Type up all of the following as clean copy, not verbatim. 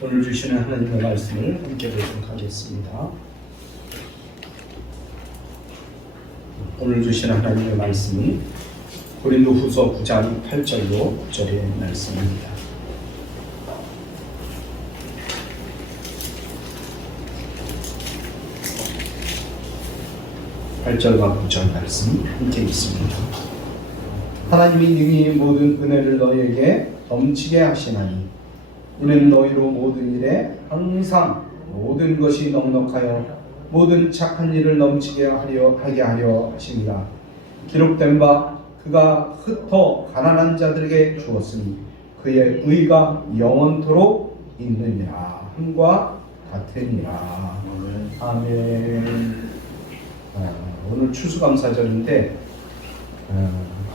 오늘 주시는 하나님의 말씀을 함께 보도록 하겠습니다. 오늘 주시는 하나님의 말씀은 고린도후서 9장 8절로 9절의 말씀입니다. 8절과 9절 말씀 함께 있습니다. 하나님이 능히 모든 은혜를 너희에게 넘치게 하시나니 이는 너희로 모든 일에 항상 모든 것이 넉넉하여 모든 착한 일을 넘치게 하게 하려 하십니다. 기록된 바 그가 흩어 가난한 자들에게 주었으니 그의 의가 영원토록 있느니라. 함과 같으니라. 아멘. 오늘 추수감사절인데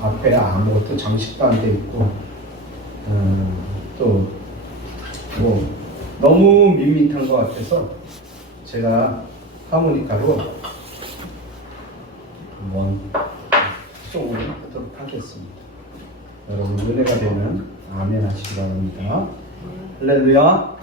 앞에 아무것도 장식도 안 돼 있고 또 너무 밋밋한 것 같아서 제가 하모니카로 한번 송을 하도록 하겠습니다. 여러분 은혜가 되면 아멘 하시기 바랍니다. 할렐루야.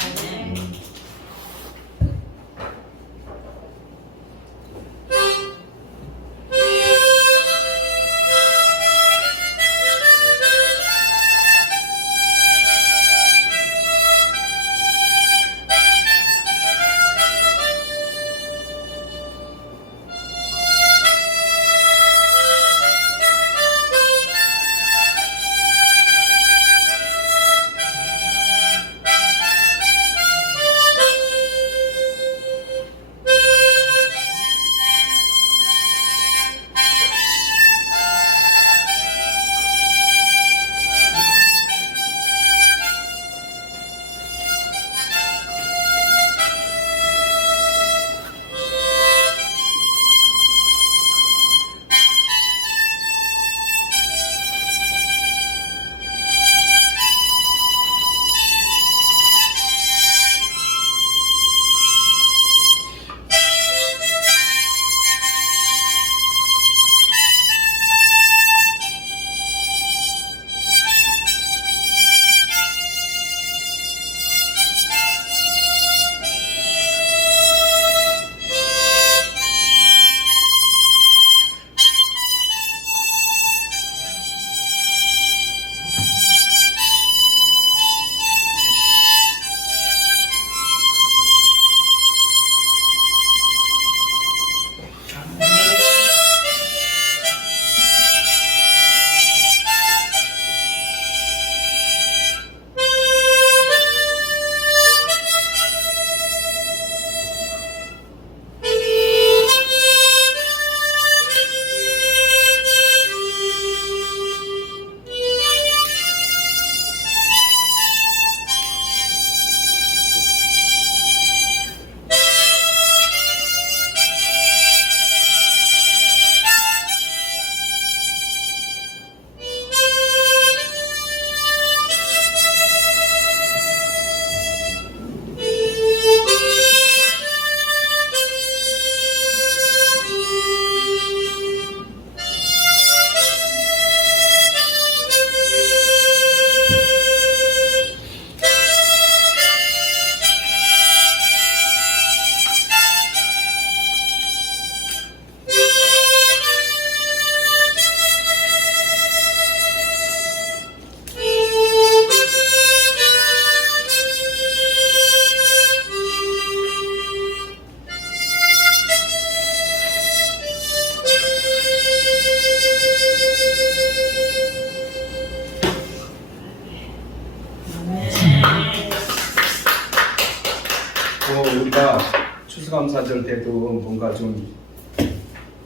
우리가 추수감사절 때도 뭔가 좀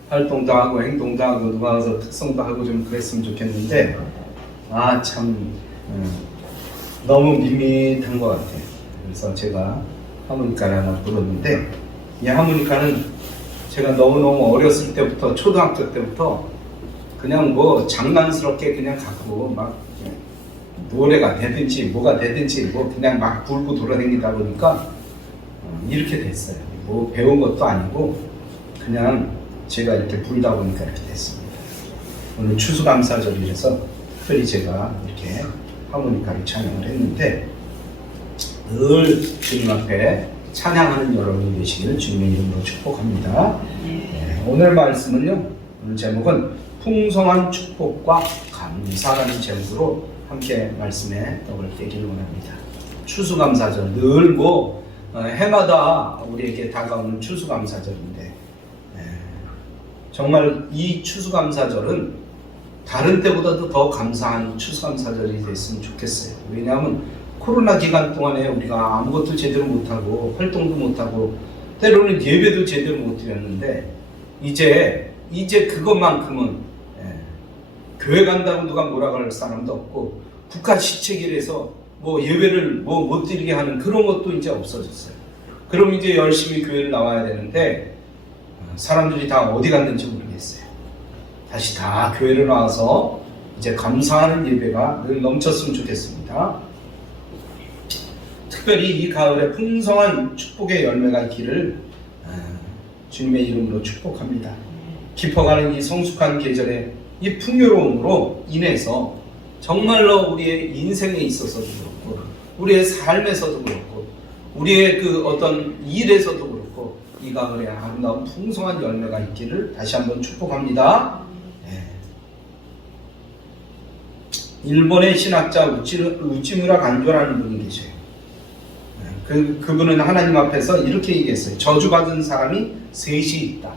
활동도 하고 행동도 하고 누가 와서 특성도 하고 좀 그랬으면 좋겠는데 참 너무 밋밋한 것 같아요. 그래서 제가 하모니카를 하나 불었는데 이 하모니카는 제가 너무너무 어렸을 때부터 초등학교 때부터 그냥 장난스럽게 그냥 갖고 막 노래가 되든지 뭐가 되든지 그냥 막 불고 돌아다니다 보니까 이렇게 됐어요. 배운 것도 아니고 그냥 제가 이렇게 불다 보니까 이렇게 됐습니다. 오늘 추수감사절이라서 특별히 제가 이렇게 하모니카를 찬양을 했는데 늘 주님 앞에 찬양하는 여러분이 되시기를 주님의 이름으로 축복합니다. 오늘 말씀은요, 오늘 제목은 풍성한 축복과 감사라는 제목으로 함께 말씀에 떡을 떼기를 원합니다. 추수감사절, 늘 해마다 우리에게 다가오는 추수감사절인데, 정말 이 추수감사절은 다른 때보다도 더 감사한 추수감사절이 됐으면 좋겠어요. 왜냐하면 코로나 기간 동안에 우리가 아무것도 제대로 못하고 활동도 못하고 때로는 예배도 제대로 못 드렸는데, 이제 그것만큼은 교회 간다고 누가 뭐라 할 사람도 없고, 국가 시책이라서 예배를 못 드리게 하는 그런 것도 이제 없어졌어요. 그럼 이제 열심히 교회를 나와야 되는데 사람들이 다 어디 갔는지 모르겠어요. 다시 다 교회를 나와서 이제 감사하는 예배가 늘 넘쳤으면 좋겠습니다. 특별히 이 가을에 풍성한 축복의 열매가 있기를 주님의 이름으로 축복합니다. 깊어가는 이 성숙한 계절의 이 풍요로움으로 인해서 정말로 우리의 인생에 있어서도 그렇고, 우리의 삶에서도 그렇고, 우리의 그 어떤 일에서도 그렇고, 이 가을에 아름다운 풍성한 열매가 있기를 다시 한번 축복합니다. 일본의 신학자 우찌무라 간조라는 분이 계셔요. 그분은 하나님 앞에서 이렇게 얘기했어요. 저주받은 사람이 셋이 있다.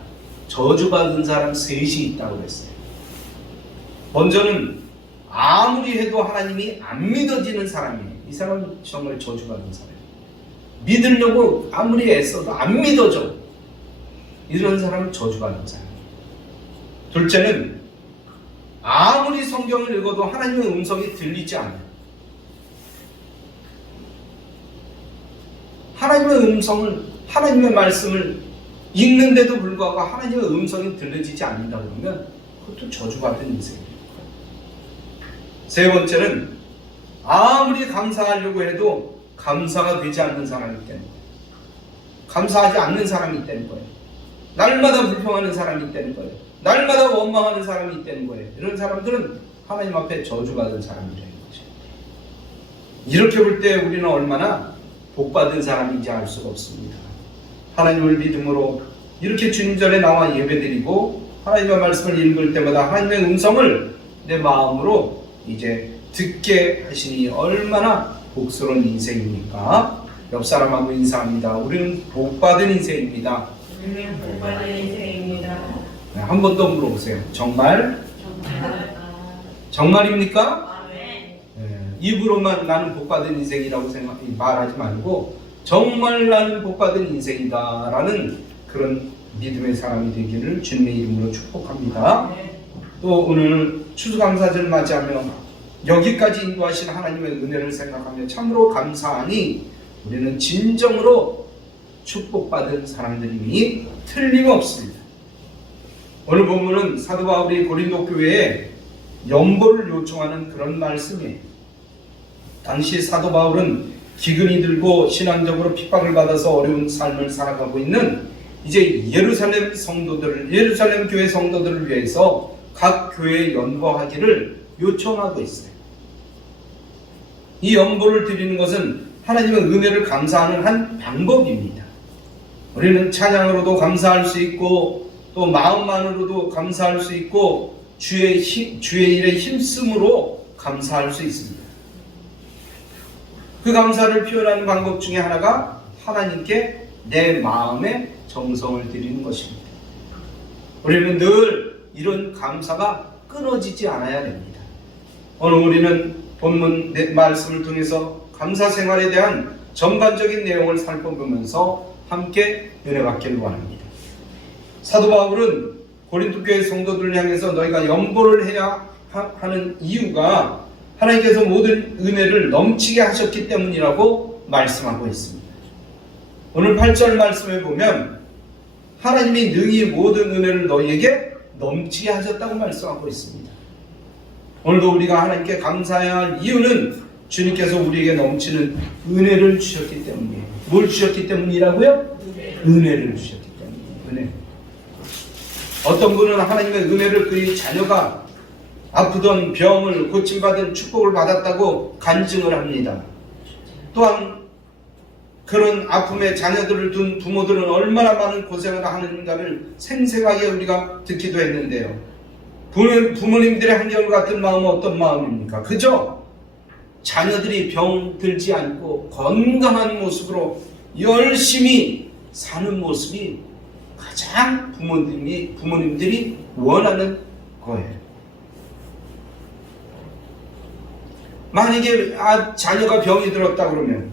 저주받은 사람 셋이 있다고 했어요. 먼저는 아무리 해도 하나님이 안 믿어지는 사람이에요. 이 사람은 정말 저주받은 사람이에요. 믿으려고 아무리 애써도 안 믿어져. 이런 사람은 저주받은 사람이에요. 둘째는 아무리 성경을 읽어도 하나님의 음성이 들리지 않아요. 하나님의 말씀을 읽는데도 불구하고 하나님의 음성이 들려지지 않는다 그러면 그것도 저주받은 인생입니다. 세 번째는 아무리 감사하려고 해도 감사가 되지 않는 사람이 있다는 거예요. 감사하지 않는 사람이 있다는 거예요. 날마다 불평하는 사람이 있다는 거예요. 날마다 원망하는 사람이 있다는 거예요. 이런 사람들은 하나님 앞에 저주받은 사람이라는 거죠. 이렇게 볼 때 우리는 얼마나 복받은 사람인지 알 수가 없습니다. 하나님을 믿음으로 이렇게 주님 전에 나와 예배드리고 하나님의 말씀을 읽을 때마다 하나님의 음성을 내 마음으로 이제 듣게 하시니 얼마나 복스러운 인생입니까? 옆 사람하고 인사합니다. 우리는 복받은 인생입니다. 우리는 복받은 인생입니다. 한 번 더 물어보세요. 정말입니까? 입으로만 나는 복받은 인생이라고 말하지 말고 정말 나는 복받은 인생이다 라는 그런 믿음의 사람이 되기를 주님의 이름으로 축복합니다. 또 오늘 추수감사절 맞이하며 여기까지 인도하신 하나님의 은혜를 생각하며 참으로 감사하니 우리는 진정으로 축복받은 사람들이니 틀림없습니다. 오늘 본문은 사도 바울이 고린도 교회에 연보를 요청하는 그런 말씀이에요. 당시 사도 바울은 기근이 들고 신앙적으로 핍박을 받아서 어려운 삶을 살아가고 있는 이제 예루살렘 교회 성도들을 위해서 각 교회에 연보하기를 요청하고 있어요. 이 연보를 드리는 것은 하나님의 은혜를 감사하는 한 방법입니다. 우리는 찬양으로도 감사할 수 있고 또 마음만으로도 감사할 수 있고 주의 일에 힘쓰므로 감사할 수 있습니다. 그 감사를 표현하는 방법 중에 하나가 하나님께 내 마음의 정성을 드리는 것입니다. 우리는 늘 이런 감사가 끊어지지 않아야 됩니다. 오늘 우리는 본문 말씀을 통해서 감사 생활에 대한 전반적인 내용을 살펴보면서 함께 은혜 받기를 원합니다. 사도 바울은 고린도 교회 성도들을 향해서 너희가 연보를 해야 하는 이유가 하나님께서 모든 은혜를 넘치게 하셨기 때문이라고 말씀하고 있습니다. 오늘 8절 말씀에 보면 하나님이 능히 모든 은혜를 너희에게 넘치게 하셨다고 말씀하고 있습니다. 오늘도 우리가 하나님께 감사해야 할 이유는 주님께서 우리에게 넘치는 은혜를 주셨기 때문이에요. 뭘 주셨기 때문이라고요? 은혜를 주셨기 때문이에요. 은혜. 어떤 분은 하나님의 은혜를 그의 자녀가 아프던 병을 고침받은 축복을 받았다고 간증을 합니다. 또한 그런 아픔에 자녀들을 둔 부모들은 얼마나 많은 고생을 하는가를 생생하게 우리가 듣기도 했는데요. 부모님들의 한결같은 마음은 어떤 마음입니까? 그죠? 자녀들이 병 들지 않고 건강한 모습으로 열심히 사는 모습이 가장 부모님들이 원하는 거예요. 만약에 자녀가 병이 들었다 그러면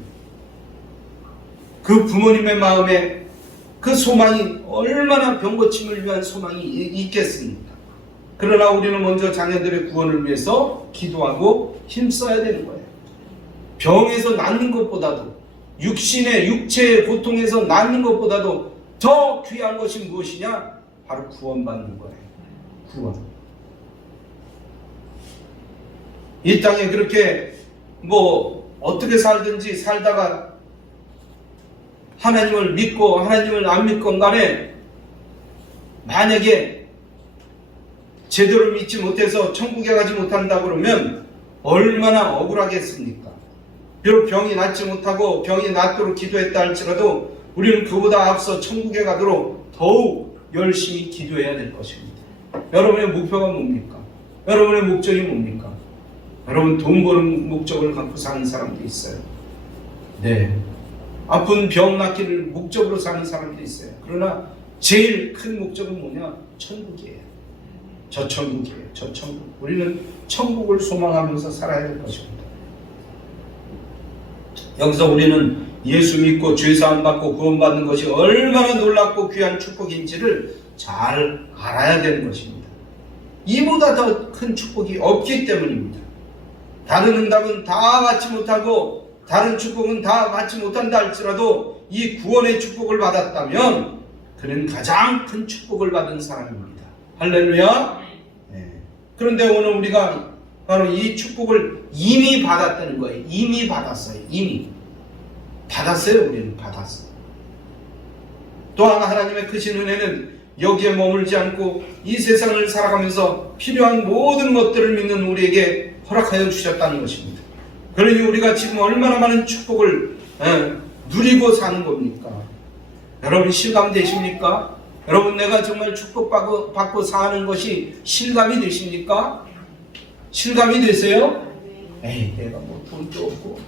그 부모님의 마음에 그 소망이 얼마나 병 고침을 위한 소망이 있겠습니까? 그러나 우리는 먼저 자녀들의 구원을 위해서 기도하고 힘써야 되는 거예요. 병에서 낫는 것보다도 육체의 고통에서 낫는 것보다도 더 귀한 것이 무엇이냐? 바로 구원받는 거예요. 구원. 이 땅에 그렇게 어떻게 살든지 살다가 하나님을 믿고 하나님을 안 믿건 간에 만약에 제대로 믿지 못해서 천국에 가지 못한다 그러면 얼마나 억울하겠습니까? 비록 병이 낫지 못하고 병이 낫도록 기도했다 할지라도 우리는 그보다 앞서 천국에 가도록 더욱 열심히 기도해야 될 것입니다. 여러분의 목표가 뭡니까? 여러분의 목적이 뭡니까? 여러분 돈 버는 목적을 갖고 사는 사람도 있어요. 네, 아픈 병 낫기를 목적으로 사는 사람도 있어요. 그러나 제일 큰 목적은 뭐냐? 천국이에요. 저 천국이에요. 저 천국. 우리는 천국을 소망하면서 살아야 될 것입니다. 여기서 우리는 예수 믿고 죄사함 받고 구원받는 것이 얼마나 놀랍고 귀한 축복인지를 잘 알아야 되는 것입니다. 이보다 더 큰 축복이 없기 때문입니다. 다른 응답은 다 받지 못하고 다른 축복은 다 받지 못한다 할지라도 이 구원의 축복을 받았다면 그는 가장 큰 축복을 받은 사람입니다. 할렐루야. 네. 그런데 오늘 우리가 바로 이 축복을 이미 받았다는 거예요. 이미 받았어요. 이미 받았어요. 우리는 받았어요. 또한 하나님의 크신 은혜는 여기에 머물지 않고 이 세상을 살아가면서 필요한 모든 것들을 믿는 우리에게 허락하여 주셨다는 것입니다. 그러니 우리가 지금 얼마나 많은 축복을 누리고 사는 겁니까? 여러분 실감되십니까? 여러분 내가 정말 축복받고 사는 것이 실감이 되십니까? 실감이 되세요? 에이, 내가 돈도 없고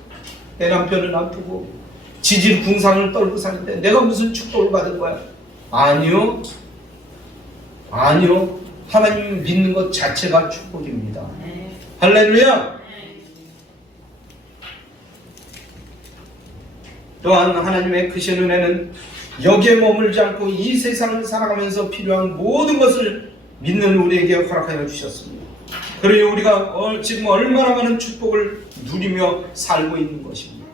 내 남편은 아프고 지질 궁상을 떨고 사는데 내가 무슨 축복을 받은 거야? 아니요. 하나님 믿는 것 자체가 축복입니다. 할렐루야. 또한 하나님의 크신 은혜는 여기에 머물지 않고 이 세상을 살아가면서 필요한 모든 것을 믿는 우리에게 허락하여 주셨습니다. 그러니 우리가 지금 얼마나 많은 축복을 누리며 살고 있는 것입니다.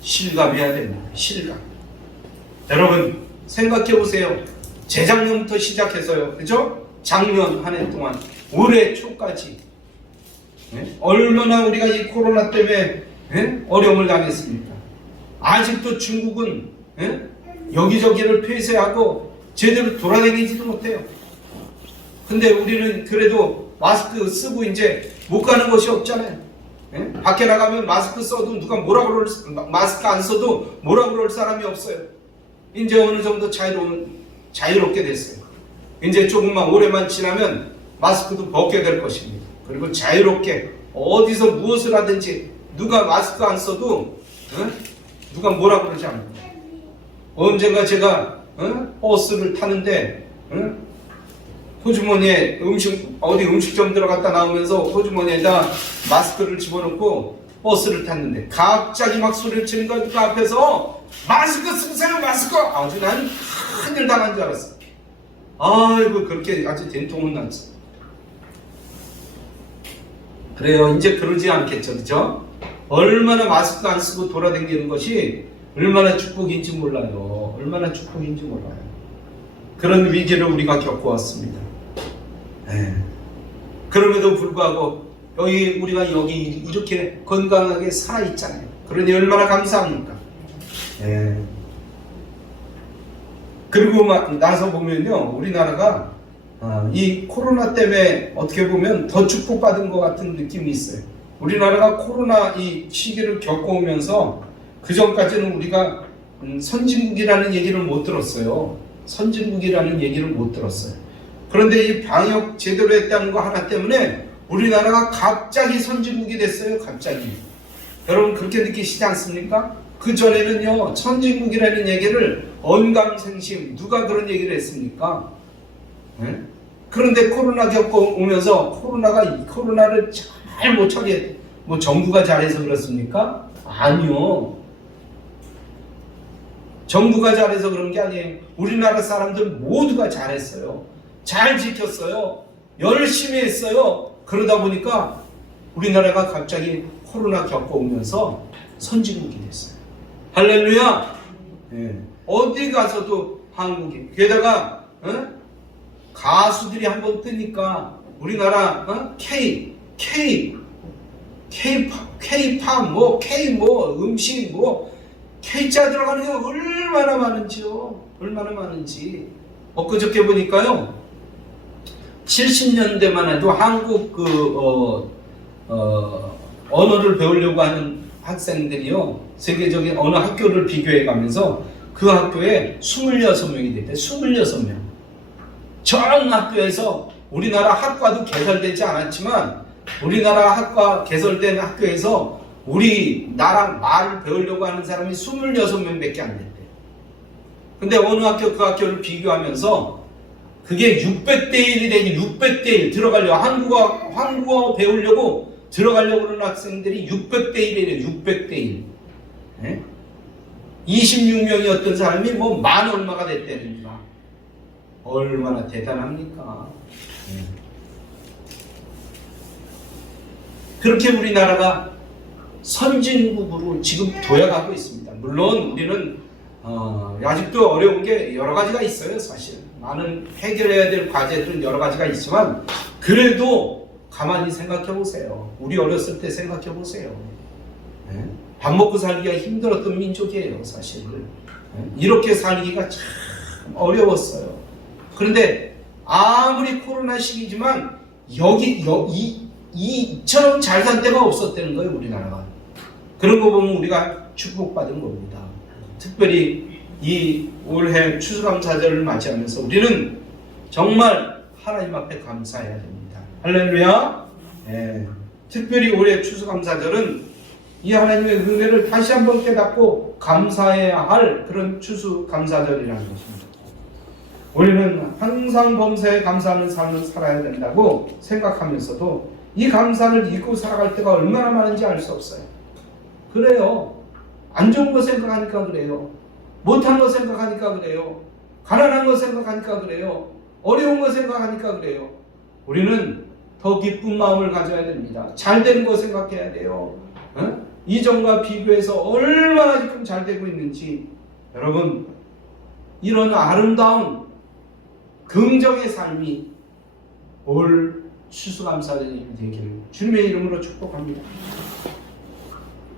실감해야 됩니다. 실감. 여러분 생각해 보세요. 재작년부터 시작해서요, 그죠? 작년 한 해 동안 올해 초까지 얼마나 우리가 이 코로나 때문에 어려움을 당했습니까? 아직도 중국은 여기저기를 폐쇄하고 제대로 돌아다니지도 못해요. 근데 우리는 그래도 마스크 쓰고 이제 못 가는 곳이 없잖아요. 밖에 나가면 마스크 써도 누가 마스크 안 써도 뭐라 그럴 사람이 없어요. 이제 어느 정도 자유롭게 됐어요. 이제 조금만 오래만 지나면 마스크도 벗게 될 것입니다. 그리고 자유롭게 어디서 무엇을 하든지 누가 마스크 안 써도 누가 뭐라 그러지 않고. 언젠가 제가 버스를 타는데 호주머니에 어디 음식점 들어갔다 나오면서 호주머니에다 마스크를 집어넣고 버스를 탔는데 갑자기 막 소리를 치는 거 누가 앞에서 마스크 쓰세요 마스크. 아주 난 큰일 당한 줄 알았어. 아이고 그렇게 아주 된통은 났어. 그래요. 이제 그러지 않겠죠, 그죠? 얼마나 마스크 안 쓰고 돌아다니는 것이 얼마나 축복인지 몰라요. 얼마나 축복인지 몰라요. 그런 위기를 우리가 겪어왔습니다. 그럼에도 불구하고 우리가 여기 이렇게 건강하게 살아있잖아요. 그러니 얼마나 감사합니까? 그리고 나서 보면요, 우리나라가 이 코로나 때문에 어떻게 보면 더 축복받은 것 같은 느낌이 있어요. 우리나라가 코로나 이 시기를 겪어오면서 그 전까지는 우리가 선진국이라는 얘기를 못 들었어요. 선진국이라는 얘기를 못 들었어요. 그런데 이 방역 제대로 했다는 거 하나 때문에 우리나라가 갑자기 선진국이 됐어요. 갑자기. 여러분 그렇게 느끼시지 않습니까? 그 전에는요, 선진국이라는 얘기를 언감생심, 누가 그런 얘기를 했습니까? 네? 그런데 코로나 겪어오면서 코로나를 잘 못하게, 뭐 정부가 잘해서 그렇습니까? 아니요. 정부가 잘해서 그런 게 아니에요. 우리나라 사람들 모두가 잘했어요. 잘 지켰어요. 열심히 했어요. 그러다 보니까 우리나라가 갑자기 코로나 겪어오면서 선진국이 됐어요. 할렐루야! 네. 어디 가서도 한국이. 게다가 가수들이 한번 뜨니까 우리나라 K-팝, 뭐 K 뭐 음식 뭐 K자 들어가는 게 얼마나 많은지요. 얼마나 많은지. 엊그저께 보니까요. 70년대만 해도 한국 언어를 배우려고 하는 학생들이요. 세계적인 어느 학교를 비교해 가면서 그 학교에 26명이 됐대. 26명. 전 학교에서 우리나라 학과도 개설되지 않았지만 우리나라 학과 개설된 학교에서 우리나라 말을 배우려고 하는 사람이 26명밖에 안 됐대. 근데 어느 학교 그 학교를 비교하면서 그게 600대 1이 되니 600대 1 들어가려고 한국어 배우려고 들어가려고 하는 학생들이 600대 1이래요. 600대 1. 네? 26명이었던 사람이 뭐 만 얼마가 됐다는가. 얼마나 대단합니까? 네. 그렇게 우리나라가 선진국으로 지금 도약하고 있습니다. 물론 우리는 아직도 어려운 게 여러 가지가 있어요. 사실 많은 해결해야 될 과제들은 여러 가지가 있지만 그래도 가만히 생각해 보세요. 우리 어렸을 때 생각해 보세요. 네? 밥 먹고 살기가 힘들었던 민족이에요. 사실 이렇게 살기가 참 어려웠어요. 그런데 아무리 코로나 시기지만 이처럼 잘 산 때가 없었다는 거예요. 우리나라가. 그런 거 보면 우리가 축복받은 겁니다. 특별히 이 올해 추수감사절을 맞이하면서 우리는 정말 하나님 앞에 감사해야 됩니다. 할렐루야. 네. 특별히 올해 추수감사절은 이 하나님의 은혜를 다시 한번 깨닫고 감사해야 할 그런 추수감사절이라는 것입니다. 우리는 항상 범사에 감사하는 삶을 살아야 된다고 생각하면서도 이 감사를 잊고 살아갈 때가 얼마나 많은지 알 수 없어요. 그래요. 안 좋은 거 생각하니까 그래요. 못한 거 생각하니까 그래요. 가난한 거 생각하니까 그래요. 어려운 거 생각하니까 그래요. 우리는 더 기쁜 마음을 가져야 됩니다. 잘 되는 거 생각해야 돼요. 이전과 비교해서 얼마나 지금 잘 되고 있는지 여러분 이런 아름다운 긍정의 삶이 올 추수감사절이 되기를 주님의 이름으로 축복합니다.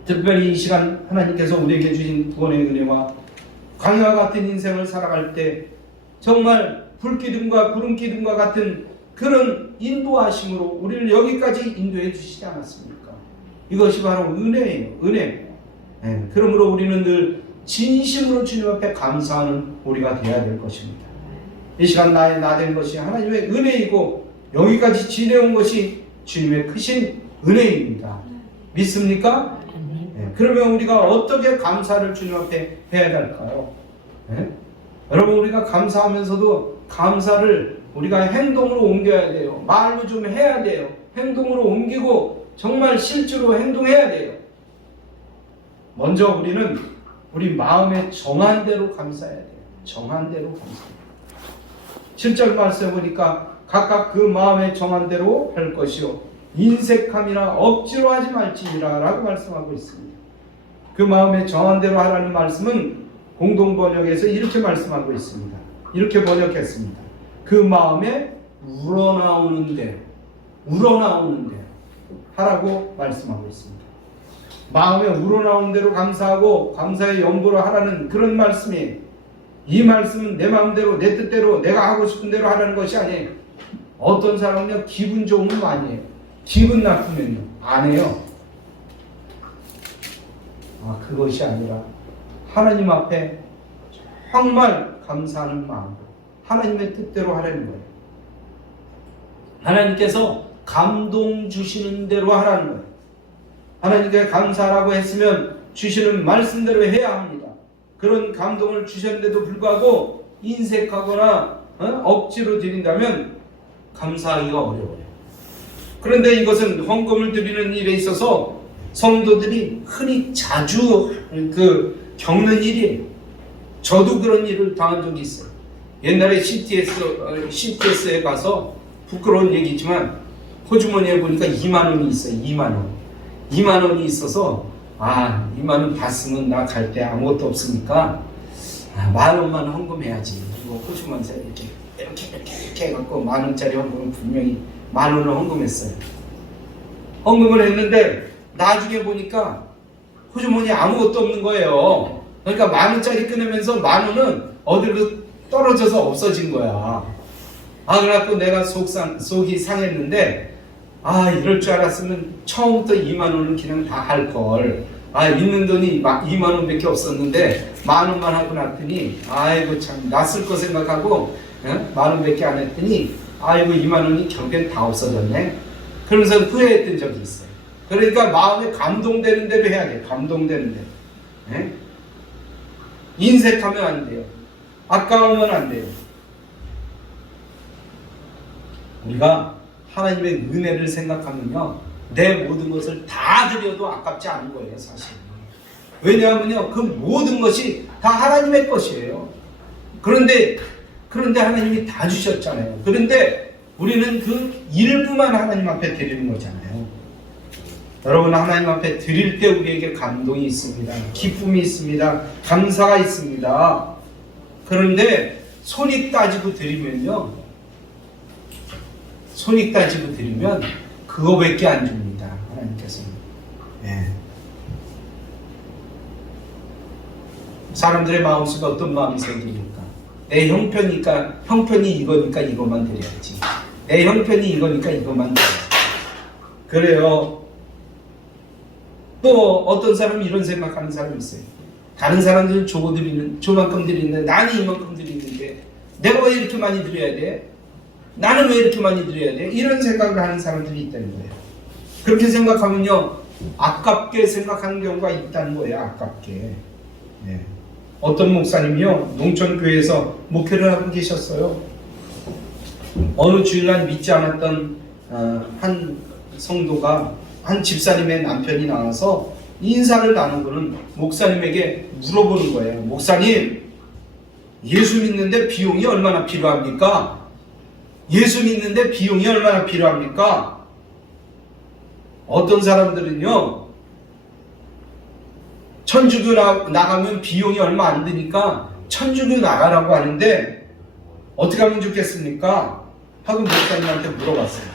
특별히 이 시간 하나님께서 우리에게 주신 구원의 은혜와 강야와 같은 인생을 살아갈 때 정말 불기둥과 구름기둥과 같은 그런 인도하심으로 우리를 여기까지 인도해 주시지 않았습니까? 이것이 바로 은혜예요. 은혜. 네, 그러므로 우리는 늘 진심으로 주님 앞에 감사하는 우리가 되어야 될 것입니다. 이 시간 나 된 것이 하나님의 은혜이고 여기까지 지내온 것이 주님의 크신 은혜입니다. 믿습니까? 네, 그러면 우리가 어떻게 감사를 주님 앞에 해야 될까요? 네? 여러분 우리가 감사하면서도 감사를 우리가 행동으로 옮겨야 돼요. 말로 좀 해야 돼요. 행동으로 옮기고 정말 실제로 행동해야 돼요. 먼저 우리는 우리 마음에 정한 대로 감사해야 돼요. 정한 대로 감사해야 돼요. 7절 말씀 보니까 각각 그 마음에 정한 대로 할 것이요 인색함이나 억지로 하지 말지니라 라고 말씀하고 있습니다. 그 마음에 정한 대로 하라는 말씀은 공동번역에서 이렇게 말씀하고 있습니다. 이렇게 번역했습니다. 그 마음에 우러나오는 대로 하라고 말씀하고 있습니다. 마음에 우러나오는 대로 감사하고 감사의 연보로 하라는 그런 말씀이에요. 이 말씀은 내 마음대로 내 뜻대로 내가 하고 싶은 대로 하라는 것이 아니에요. 어떤 사람은요 기분 좋으면 많이 해요. 기분 나쁘면요 안 해요. 그것이 아니라 하나님 앞에 정말 감사하는 마음, 하나님의 뜻대로 하라는 거예요. 하나님께서 감동 주시는 대로 하라는 거예요. 하나님께 감사라고 했으면 주시는 말씀대로 해야 합니다. 그런 감동을 주셨는데도 불구하고 인색하거나 억지로 드린다면 감사하기가 어려워요. 그런데 이것은 헌금을 드리는 일에 있어서 성도들이 흔히 자주 겪는 일이에요. 저도 그런 일을 당한 적이 있어요. 옛날에 CTS에 가서 부끄러운 얘기지만 호주머니에 보니까 2만 원이 있어요. 2만 원. 2만 원이 있어서 2만 원 봤으면 나 갈 때 아무것도 없으니까 1만 원만 헌금해야지. 그리고 호주머니에 이렇게 해갖고 1만 원짜리 헌금은 분명히 1만 원을 헌금했어요. 헌금을 했는데 나중에 보니까 호주머니에 아무것도 없는 거예요. 그러니까 1만 원짜리 끊으면서 1만 원은 어디로 떨어져서 없어진 거야. 그래갖고 내가 속이 상했는데 이럴 줄 알았으면 처음부터 2만 원은 그냥 다 할 걸. 있는 돈이 2만 원밖에 없었는데 1만 원만 하고 났더니 아이고 참 낯설 거 생각하고 1만 원밖에 안 했더니 2만 원이 결국엔 다 없어졌네. 그러면서 후회했던 적이 있어요. 그러니까 마음에 감동되는 대로 해야 돼. 감동되는 대로. 인색하면 안 돼요. 아까우면 안 돼요. 우리가 하나님의 은혜를 생각하면요, 내 모든 것을 다 드려도 아깝지 않은 거예요, 사실. 왜냐하면요, 그 모든 것이 다 하나님의 것이에요. 그런데 하나님이 다 주셨잖아요. 그런데 우리는 그 일부만 하나님 앞에 드리는 거잖아요. 여러분, 하나님 앞에 드릴 때 우리에게 감동이 있습니다. 기쁨이 있습니다. 감사가 있습니다. 그런데 손이 따지고 드리면 그거밖에 안 줍니다. 하나님께서는. 사람들의 마음속에 어떤 마음이 생깁니까? 내 형편이 이거니까 이것만 드려야지. 내 형편이 이거니까 이것만 드려야지. 그래요. 또 어떤 사람은 이런 생각하는 사람이 있어요. 다른 사람들은 조만큼 드리는데 나는 이만큼 드리는데 내가 왜 이렇게 많이 드려야 돼? 나는 왜 이렇게 많이 드려야 돼? 이런 생각을 하는 사람들이 있다는 거예요. 그렇게 생각하면요, 아깝게 생각하는 경우가 있다는 거예요. 아깝게. 어떤 목사님이요, 농촌교회에서 목회를 하고 계셨어요. 어느 주일날 믿지 않았던 한 성도가, 한 집사님의 남편이 나와서 인사를 나누고는 목사님에게 물어보는 거예요. 목사님, 예수 믿는데 비용이 얼마나 필요합니까? 예수 믿는데 비용이 얼마나 필요합니까? 어떤 사람들은요, 천주교 나가면 비용이 얼마 안 드니까 천주교 나가라고 하는데 어떻게 하면 좋겠습니까? 하고 목사님한테 물어봤어요.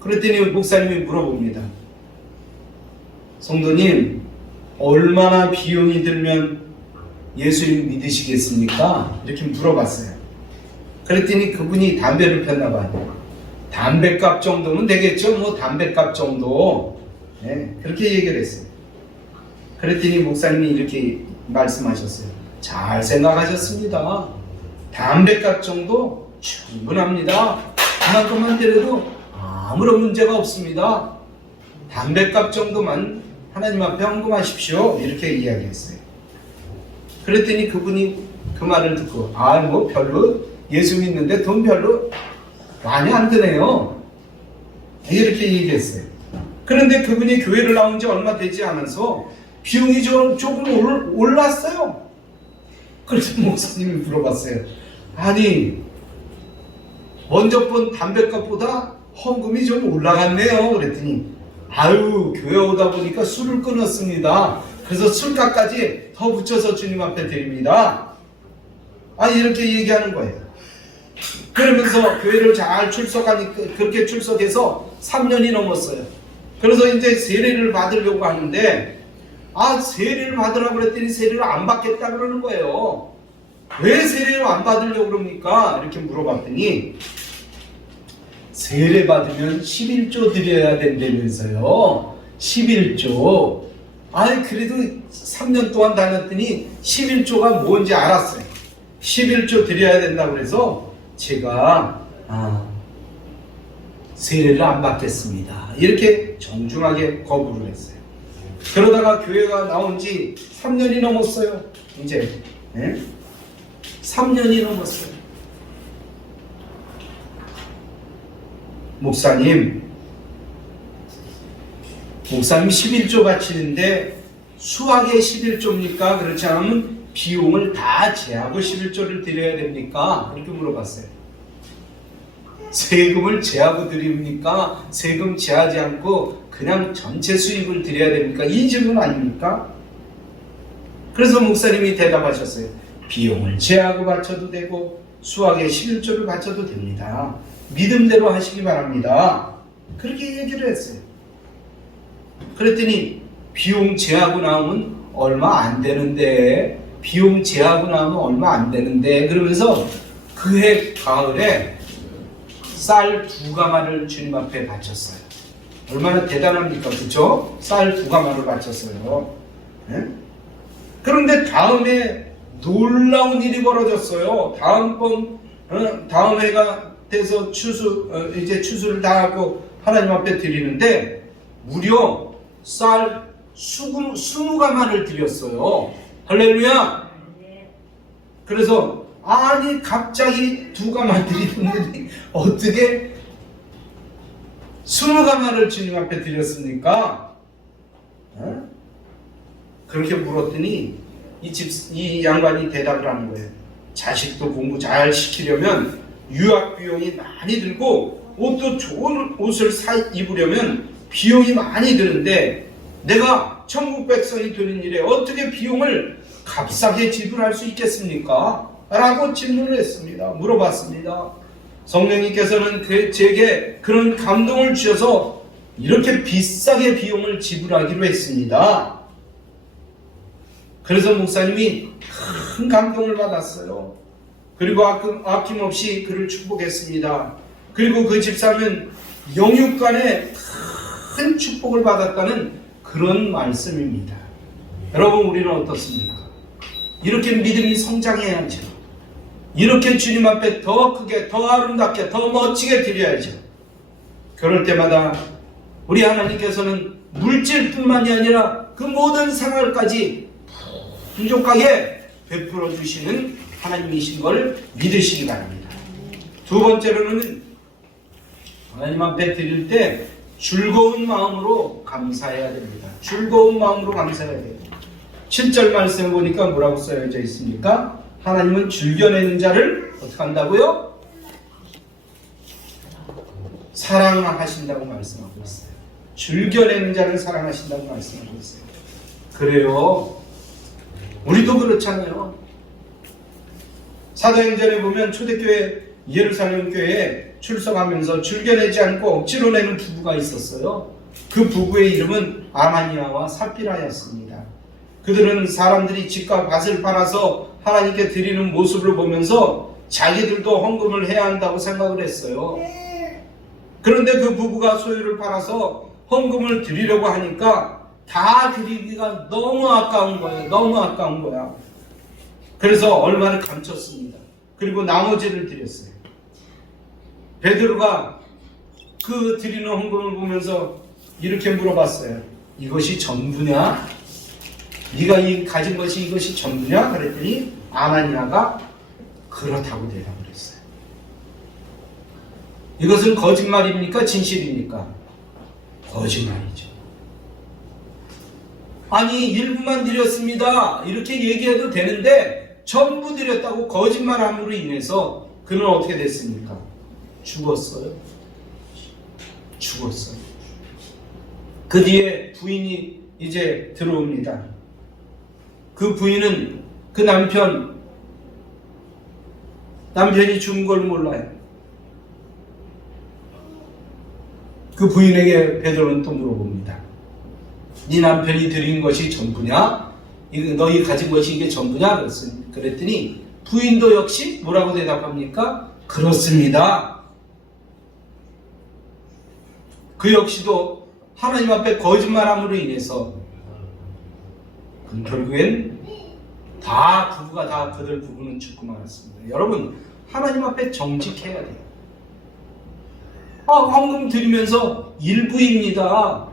그랬더니 목사님이 물어봅니다. 성도님, 얼마나 비용이 들면 예수님 믿으시겠습니까? 이렇게 물어봤어요. 그랬더니 그분이 담배를 폈나 봐요. 담배값 정도면 되겠죠? 뭐 담배값 정도. 그렇게 얘기를 했어요. 그랬더니 목사님이 이렇게 말씀하셨어요. 잘 생각하셨습니다. 담배값 정도 충분합니다. 그만큼만 드려도 아무런 문제가 없습니다. 담배값 정도만 하나님 앞에 헌금하십시오. 이렇게 이야기했어요. 그랬더니 그분이 그 말을 듣고 뭐 별로 예수 믿는데 돈 별로 많이 안 드네요. 이렇게 얘기했어요. 그런데 그분이 교회를 나온 지 얼마 되지 않아서 비용이 조금 올랐어요. 그래서 목사님이 물어봤어요. 아니, 먼저 본 담배값보다 헌금이 좀 올라갔네요. 그랬더니 교회 오다 보니까 술을 끊었습니다. 그래서 술값까지 더 붙여서 주님 앞에 드립니다. 이렇게 얘기하는 거예요. 그러면서 교회를 잘 그렇게 출석해서 3년이 넘었어요. 그래서 이제 세례를 받으려고 하는데 세례를 받으라고 그랬더니 세례를 안 받겠다 그러는 거예요. 왜 세례를 안 받으려고 그럽니까? 이렇게 물어봤더니 세례 받으면 11조 드려야 된다면서요. 11조. 아이 그래도 3년 동안 다녔더니 11조가 뭔지 알았어요. 11조 드려야 된다고 그래서 제가 세례를 안 받겠습니다. 이렇게 정중하게 거부를 했어요. 그러다가 교회가 나온 지 3년이 넘었어요. 이제 3년이 넘었어요. 목사님 11조 바치는데 수학의 11조입니까? 그렇지 않으면 비용을 다 제하고 11조를 드려야 됩니까? 이렇게 물어봤어요. 세금을 제하고 드립니까? 세금 제하지 않고 그냥 전체 수입을 드려야 됩니까? 이 질문 아닙니까? 그래서 목사님이 대답하셨어요. 비용을 제하고 바쳐도 되고 수학의 11조를 바쳐도 됩니다. 믿음대로 하시기 바랍니다. 그렇게 얘기를 했어요. 그랬더니 비용 제하고 나오면 얼마 안 되는데 비용 제하고 나오면 얼마 안 되는데 그러면서 그해 가을에 쌀 2가마를 주님 앞에 바쳤어요. 얼마나 대단합니까? 그렇죠? 쌀 2가마를 바쳤어요. 네? 그런데 다음에 놀라운 일이 벌어졌어요. 다음 해가 돼서 이제 추수를 다 하고 하나님 앞에 드리는데 무려 쌀 20가마를 드렸어요. 할렐루야. 그래서 아니 갑자기 2가마 드리는데 어떻게 20가마를 주님 앞에 드렸습니까? 그렇게 물었더니 이 양반이 대답을 하는 거예요. 자식도 공부 잘 시키려면 유학 비용이 많이 들고 옷도 좋은 옷을 입으려면 비용이 많이 드는데 내가 천국 백성이 되는 일에 어떻게 비용을 값싸게 지불할 수 있겠습니까? 라고 질문을 했습니다. 물어봤습니다. 성령님께서는 제게 그런 감동을 주셔서 이렇게 비싸게 비용을 지불하기로 했습니다. 그래서 목사님이 큰 감동을 받았어요. 그리고 아낌없이 그를 축복했습니다. 그리고 그 집사는 영육간에 큰 축복을 받았다는 그런 말씀입니다. 여러분 우리는 어떻습니까? 이렇게 믿음이 성장해야죠. 이렇게 주님 앞에 더 크게, 더 아름답게, 더 멋지게 드려야죠. 그럴 때마다 우리 하나님께서는 물질뿐만이 아니라 그 모든 생활까지 풍족하게 베풀어 주시는 하나님이신 걸 믿으시기 바랍니다. 두 번째로는 하나님 앞에 드릴 때 즐거운 마음으로 감사해야 됩니다. 즐거운 마음으로 감사해야 됩니다. 7절 말씀 보니까 뭐라고 써져 있습니까? 하나님은 즐겨내는 자를 어떻게 한다고요? 사랑하신다고 말씀하고 있어요. 즐겨내는 자를 사랑하신다고 말씀하고 있어요. 그래요. 우리도 그렇잖아요. 사도행전에 보면 초대교회 예루살렘 교회에 출석하면서 즐겨내지 않고 억지로 내는 부부가 있었어요. 그 부부의 이름은 아나니아와 삽비라였습니다. 그들은 사람들이 집과 밭을 팔아서 하나님께 드리는 모습을 보면서 자기들도 헌금을 해야 한다고 생각을 했어요. 그런데 그 부부가 소유를 팔아서 헌금을 드리려고 하니까 다 드리기가 너무 아까운 거예요. 너무 아까운 거야. 그래서 얼마를 감췄습니다. 그리고 나머지를 드렸어요. 베드로가 그 드리는 헌금을 보면서 이렇게 물어봤어요. 이것이 전부냐? 네가 가진 것이 이것이 전부냐? 그랬더니 아나니아가 그렇다고 대답을 했어요. 이것은 거짓말입니까? 진실입니까? 거짓말이죠. 아니 일부만 드렸습니다. 이렇게 얘기해도 되는데 전부 드렸다고 거짓말함으로 인해서 그는 어떻게 됐습니까? 죽었어요. 죽었어요. 그 뒤에 부인이 이제 들어옵니다. 그 부인은 그 남편이 죽은 걸 몰라요. 그 부인에게 베드로는 또 물어봅니다. 네 남편이 드린 것이 전부냐? 너희 가진 것이 이게 전부냐? 그랬더니 부인도 역시 뭐라고 대답합니까? 그렇습니다. 그 역시도 하나님 앞에 거짓말함으로 인해서 결국엔 다 부부가 다 그들 부부는 죽고 말았습니다. 여러분 하나님 앞에 정직해야 돼요. 헌금 드리면서 일부입니다.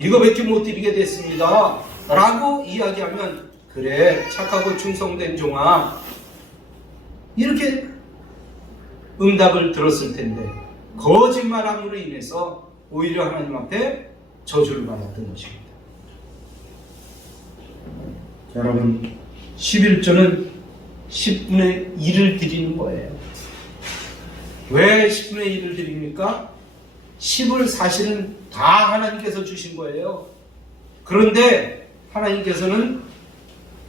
이거밖에 못 드리게 됐습니다. 라고 이야기하면 그래 착하고 충성된 종아 이렇게 응답을 들었을 텐데 거짓말함으로 인해서 오히려 하나님 앞에 저주를 받았던 것입니다. 여러분 11조는 10분의 1을 드리는 거예요. 왜 10분의 1을 드립니까? 10을 사실은 다 하나님께서 주신 거예요. 그런데 하나님께서는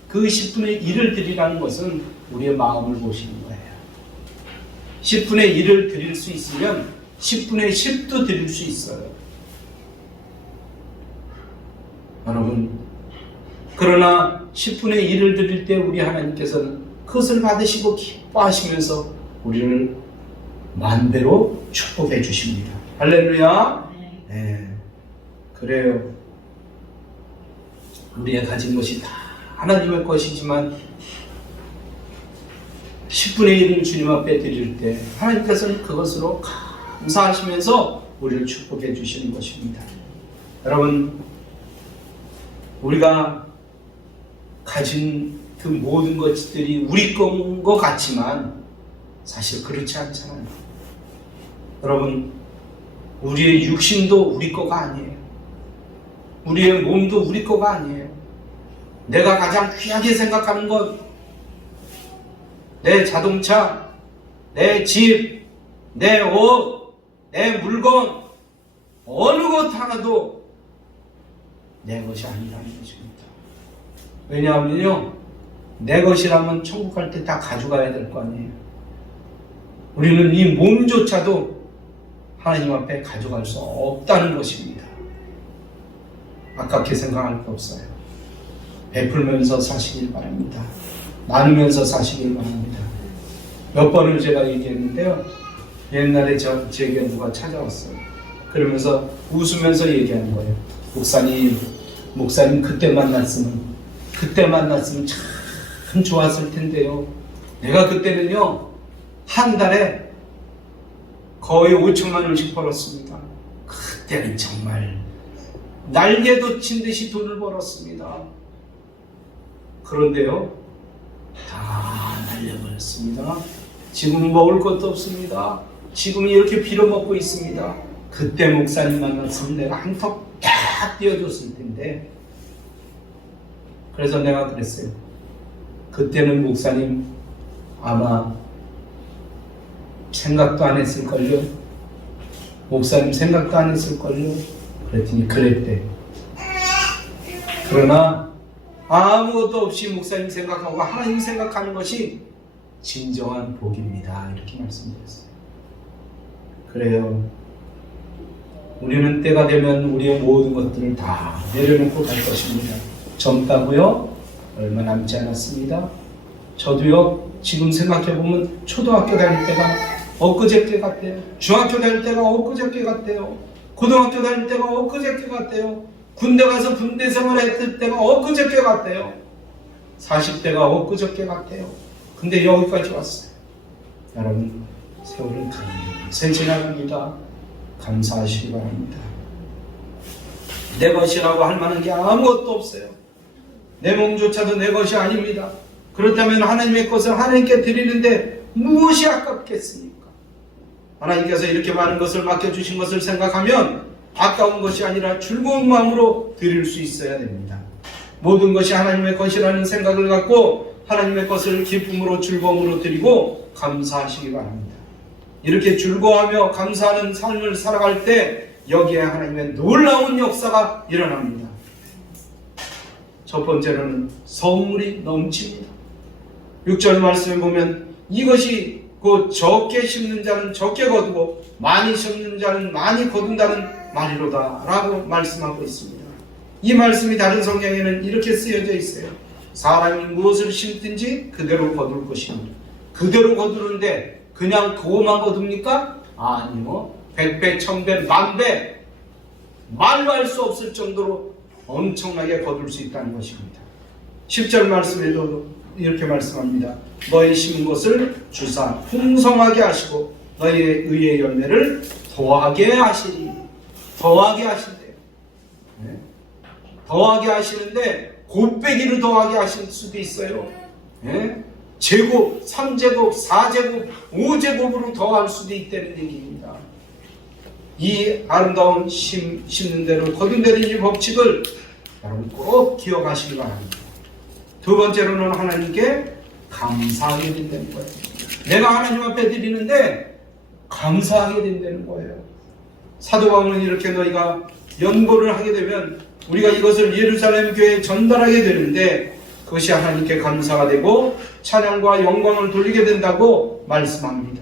그 10분의 1을 드리라는 것은 우리의 마음을 보시는 거예요. 10분의 1을 드릴 수 있으면 10분의 10도 드릴 수 있어요. 여러분 그러나 10분의 1을 드릴 때 우리 하나님께서는 그것을 받으시고 기뻐하시면서 우리를 만배로 축복해 주십니다. 할렐루야. 네. 그래요. 우리가 가진 것이 다 하나님의 것이지만 10분의 1을 주님 앞에 드릴 때 하나님께서는 그것으로 감사하시면서 우리를 축복해 주시는 것입니다. 여러분 우리가 가진 그 모든 것들이 우리 것인 것 같지만 사실 그렇지 않잖아요. 여러분 우리의 육신도 우리 거가 아니에요. 우리의 몸도 우리 거가 아니에요. 내가 가장 귀하게 생각하는 것, 내 자동차, 내 집, 내 옷, 내 물건 어느 것 하나도 내 것이 아니라는 것입니다. 왜냐하면요 내 것이라면 천국 갈 때 다 가져가야 될 거 아니에요. 우리는 이 몸조차도 하나님 앞에 가져갈 수 없다는 것입니다. 아깝게 생각할 거 없어요. 베풀면서 사시길 바랍니다. 나누면서 사시길 바랍니다. 몇 번을 제가 얘기했는데요. 옛날에 제게 누가 찾아왔어요. 그러면서 웃으면서 얘기하는 거예요. 목사님 그때 만났으면 참 좋았을 텐데요. 내가 그때는요 한 달에 거의 5천만 원씩 벌었습니다. 그때는 정말 날개도 친 듯이 돈을 벌었습니다. 그런데요 다 날려버렸습니다. 지금 먹을 것도 없습니다. 지금 이렇게 빌어먹고 있습니다. 그때 목사님 만났으면 내가 한턱 딱 띄워줬을 텐데. 그래서 내가 그랬어요. 그때는 목사님 아마 생각도 안 했을걸요. 목사님 생각도 안 했을걸요. 그랬더니 그랬대. 그러나 아무것도 없이 목사님 생각하고 하나님 생각하는 것이 진정한 복입니다. 이렇게 말씀드렸어요. 그래요. 우리는 때가 되면 우리의 모든 것들을 다 내려놓고 갈 것입니다. 젊다고요? 얼마 남지 않았습니다. 저도요 지금 생각해보면 초등학교 다닐 때가 엊그저께 같대요. 중학교 다닐 때가 엊그저께 같대요. 고등학교 다닐 때가 엊그저께 같대요. 군대 가서 군대 생활했을 때가 엊그저께 같대요. 40대가 엊그저께 같대요. 근데 여기까지 왔어요. 여러분 세월은 금세 지나갑니다. 감사하시기 바랍니다. 내 것이라고 할 만한 게 아무것도 없어요. 내 몸조차도 내 것이 아닙니다. 그렇다면 하나님의 것을 하나님께 드리는데 무엇이 아깝겠습니까? 하나님께서 이렇게 많은 것을 맡겨주신 것을 생각하면 아까운 것이 아니라 즐거운 마음으로 드릴 수 있어야 됩니다. 모든 것이 하나님의 것이라는 생각을 갖고 하나님의 것을 기쁨으로 즐거움으로 드리고 감사하시기 바랍니다. 이렇게 즐거워하며 감사하는 삶을 살아갈 때 여기에 하나님의 놀라운 역사가 일어납니다. 첫 번째로는 선물이 넘칩니다. 6절 말씀에 보면 이것이 그 적게 심는 자는 적게 거두고 많이 심는 자는 많이 거둔다는 말이로다 라고 말씀하고 있습니다. 이 말씀이 다른 성경에는 이렇게 쓰여져 있어요. 사람이 무엇을 심든지 그대로 거둘 것입니다. 그대로 거두는데 그냥 그것만 거둡니까? 아니요. 100배, 1000배, 만배 말로 할 수 없을 정도로 엄청나게 거둘 수 있다는 것입니다. 10절 말씀에도 이렇게 말씀합니다. 너희 심은 것을 주사 풍성하게 하시고 너희의 의의 열매를 더하게 하시리. 더하게 하신대요. 네? 더하게 하시는데 곱빼기를 더하게 하실 수도 있어요. 네? 제곱, 3제곱, 4제곱, 5제곱으로 더할 수도 있다는 얘기입니다. 이 아름다운 심는 대로 거둔다는 이 법칙을 여러분 꼭 기억하시기 바랍니다. 두 번째로는 하나님께 감사하게 된다는 거예요. 내가 하나님 앞에 드리는데 감사하게 된다는 거예요. 사도 바울은 이렇게 너희가 연보를 하게 되면 우리가 이것을 예루살렘 교회에 전달하게 되는데 그것이 하나님께 감사가 되고 찬양과 영광을 돌리게 된다고 말씀합니다.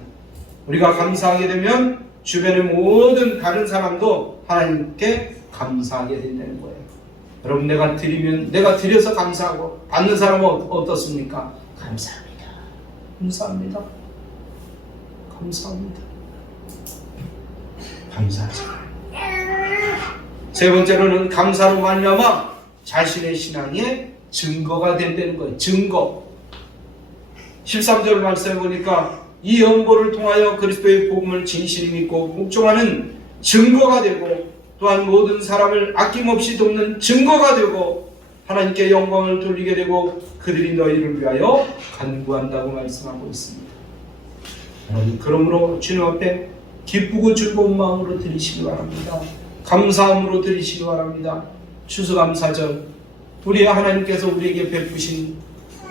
우리가 감사하게 되면 주변의 모든 다른 사람도 하나님께 감사하게 된다는 거예요. 여러분 내가 드려서 감사하고 받는 사람은 어떻습니까? 감사합니다. 감사합니다. 감사합니다. 감사하죠. 세 번째로는 감사로 말미암아 자신의 신앙의 증거가 된다는 거예요. 증거. 13절 말씀해 보니까 이 연보를 통하여 그리스도의 복음을 진실히 믿고 복종하는 증거가 되고 또한 모든 사람을 아낌없이 돕는 증거가 되고 하나님께 영광을 돌리게 되고 그들이 너희를 위하여 간구한다고 말씀하고 있습니다. 그러므로 주님 앞에 기쁘고 즐거운 마음으로 드리시기 바랍니다. 감사함으로 드리시기 바랍니다. 추수감사절 우리 하나님께서 우리에게 베푸신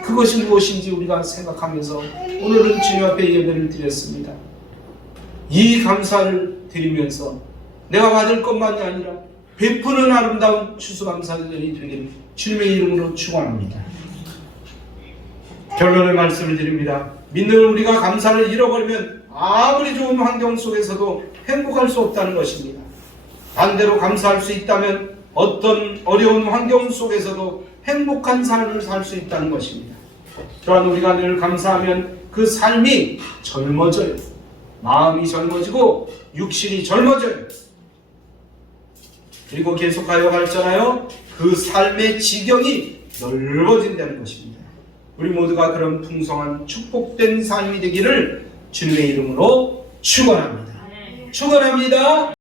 그것이 무엇인지 우리가 생각하면서 오늘은 주님 앞에 예배를 드렸습니다. 이 감사를 드리면서 내가 받을 것만이 아니라 베푸는 아름다운 추수감사절이 되기를 주님의 이름으로 축원합니다. 결론의 말씀을 드립니다. 믿는 우리가 감사를 잃어버리면 아무리 좋은 환경 속에서도 행복할 수 없다는 것입니다. 반대로 감사할 수 있다면 어떤 어려운 환경 속에서도 행복한 삶을 살 수 있다는 것입니다. 또한 우리가 늘 감사하면 그 삶이 젊어져요. 마음이 젊어지고 육신이 젊어져요. 그리고 계속하여 발전하여 그 삶의 지경이 넓어진다는 것입니다. 우리 모두가 그런 풍성한 축복된 삶이 되기를 주님의 이름으로 축원합니다. 축원합니다.